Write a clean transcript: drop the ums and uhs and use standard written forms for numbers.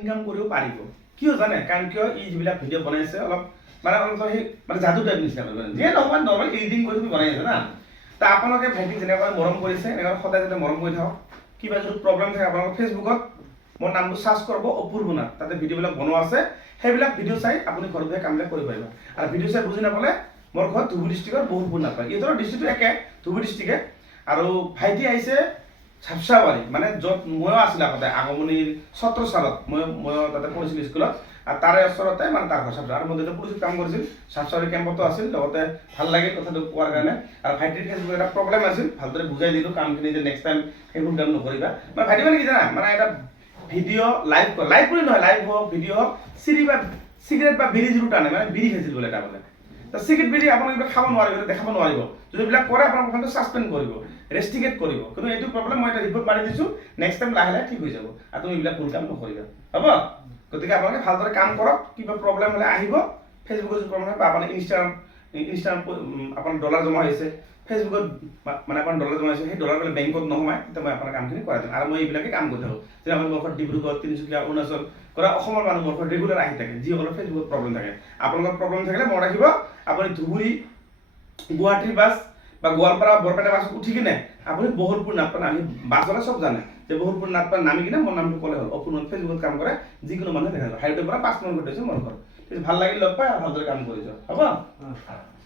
income কৰিব পাৰিব কিয় জানে কাৰণ কিয় ই যিবিলাক ভিডিঅ' বনাইছে অলপ মানে সেই মানে যাদু টাইপ নিচিনা যিয়ে নহয় নৰ্মেল এডিটিং কৰি তুমি বনাই আছে না তা আপোনালোকে ভাইটিক যেনেকৈ মৰম কৰিছে এনেকৈ সদায় যাতে মৰম কৰি থাকক কিবা যদি প্ৰব্লেম থাকে আপোনালোকে ফেচবুকত মোৰ নামটো সাৰ্চ কৰিব অপূৰ্ব নাথ তাতে ভিডিঅ'বিলাক বনোৱা আছে সেইবিলাক ভিডিঅ' চাই আপুনি ঘৰত গৈ কামবিলাক কৰিব পাৰিব আৰু ভিডিঅ' চাই বুজি নাপালে মোৰ ঘৰত ধুবুৰী ডিষ্ট্ৰিক্টৰ বহুতবোৰ নাপায় এইটোৰ ডিষ্ট্ৰিক্টটো একে ধুবুৰী ডিষ্ট্ৰিক্টে আৰু ভাইটি আহিছে ছাপচাৱাৰী মানে য'ত ময়ো আছিলোঁ আগতে আগমনিৰ 17 সালত মই তাতে পঢ়িছিলোঁ স্কুলত আৰু তাৰে ওচৰতে মানে তাৰ ঘৰ ছাপচাৱাৰী আৰু মই যেতিয়া পুলিচত কাম কৰিছিল ছাপচাৱাৰী কেম্পতো আছিল লগতে ভাল লাগিল কথাটো কোৱাৰ কাৰণে আৰু ভাইটিৰ ফেচবুকত এটা প্ৰব্লেম আছিল ভালদৰে বুজাই দিলোঁ কামখিনি যে নেক্সট টাইম সেইবোৰ কাম নকৰিবা মানে ভাইটি মানে কি জানা মানে এটা ভিডিঅ' লাইভ বুলি নহয় লাইভ হওক ভিডিঅ' হওক চিগাৰেট বা বিড়ি যিটো টানে মানে বিড়ি খাইছিল বোলে এটা বোলে চিগাৰেট বিড়ি আপোনালোকে এইবিলাক খাব নোৱাৰিব দেখাব নোৱাৰিব যদি এইবিলাক কৰে আপোনাক প্ৰথমতে ছাছপেণ্ড কৰিব ৰেষ্টিকেট কৰিব কিন্তু এইটো প্ৰব্লেম মই এটা ৰিপৰ্ট মাৰি দিছোঁ নেক্সট টাইম লাহে লাহে ঠিক হৈ যাব আৰু তুমি এইবিলাক ভুল কাম নকৰিবা হ'ব গতিকে আপোনালোকে ভালদৰে কাম কৰক কিবা প্ৰব্লেম হ'লে আহিব ফেচবুকত যদি প্ৰব্লেম হয় বা আপোনাৰ ইনষ্টাগ্ৰাম আপোনাৰ ডলাৰ জমা হৈছে ফেচবুকত মানে আপোনাৰ ডলাৰ জমা হৈছে সেই ডলাৰ বোলে বেংকত নোসোমায় তেতিয়া মই আপোনাৰ কামখিনি কৰাই দিম আৰু মই এইবিলাকে কাম কৰি থাকোঁ যেনে আপুনি মোৰ ঘৰত ডিব্ৰুগড় তিনিচুকীয়া অৰুণাচল কৰা অসমৰ মানুহ মোৰ ঘৰত ৰেগুলাৰ আহি থাকে যিসকলৰ ফেচবুকত প্ৰব্লেম থাকে আপোনালোকৰ প্ৰব্লেম থাকিলে মনত ৰাখিব আপুনি ধুবুৰী গুৱাহাটীৰ বাছ বা গোৱালপাৰা বৰপেটা বাছত উঠি কিনে আপুনি বহলপুৰ নাটপান আমি বাছলে চব জানে যে বহলপুৰ নাটপান নামি কিনে মোৰ নামটো ক'লে হ'ল অপূৰ্ণ ফেচবুকত কাম কৰে যিকোনো মানুহে দেখা যাব হাইৱেৰ পৰা 5 মিনিট গৈছে মোৰ ঘৰত ভাল লাগিল লগ পাই ভালদৰে কাম কৰিছোঁ হ'ব